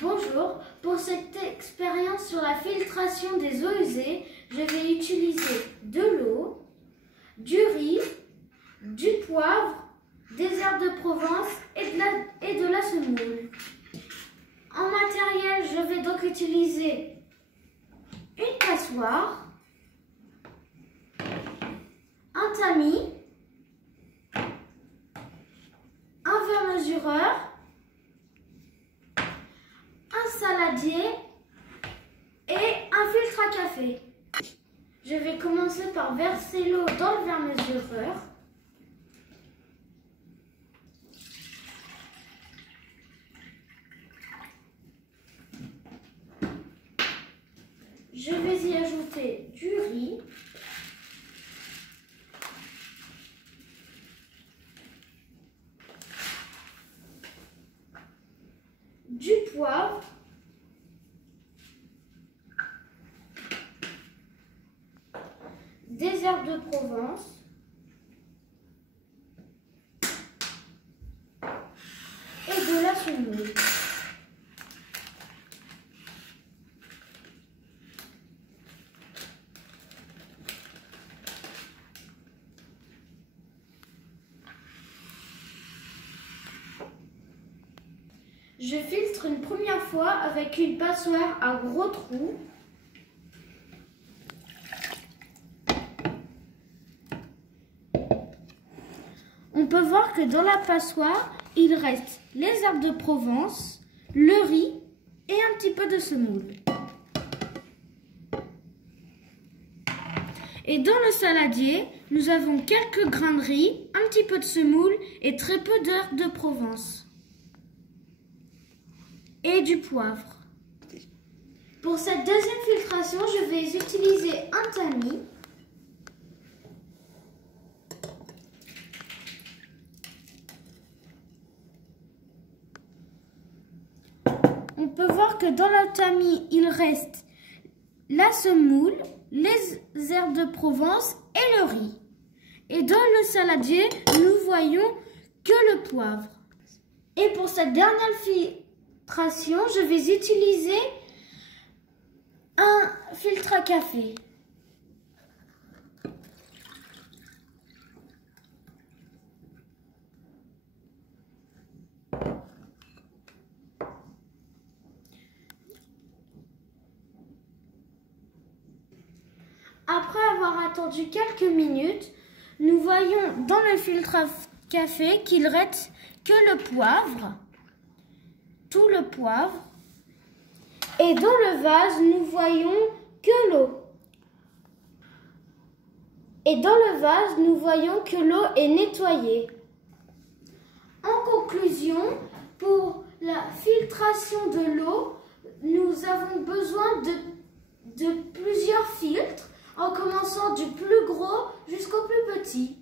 Bonjour, pour cette expérience sur la filtration des eaux usées, je vais utiliser de l'eau, du riz, du poivre, des herbes de Provence et de la semoule. En matériel, je vais donc utiliser une passoire, un tamis, un verre mesureur, un saladier et un filtre à café. Je vais commencer par verser l'eau dans le verre mesureur. Je vais y ajouter du riz, du poivre, des herbes de Provence et de la semoule. Je filtre une première fois avec une passoire à gros trous. On peut voir que dans la passoire, il reste les herbes de Provence, le riz et un petit peu de semoule. Et dans le saladier, nous avons quelques grains de riz, un petit peu de semoule et très peu d'herbes de Provence. Et du poivre. Pour cette deuxième filtration, je vais utiliser un tamis. On peut voir que dans le tamis, il reste la semoule, les herbes de Provence et le riz. Et dans le saladier, nous voyons que le poivre. Et pour cette dernière filtration, je vais utiliser un filtre à café. Après avoir attendu quelques minutes, nous voyons dans le filtre à café qu'il reste que le poivre, tout le poivre, et dans le vase, nous voyons que l'eau. Et dans le vase, nous voyons que l'eau est nettoyée. En conclusion, pour la filtration de l'eau, nous avons besoin de plusieurs filtres, en commençant du plus gros jusqu'au plus petit.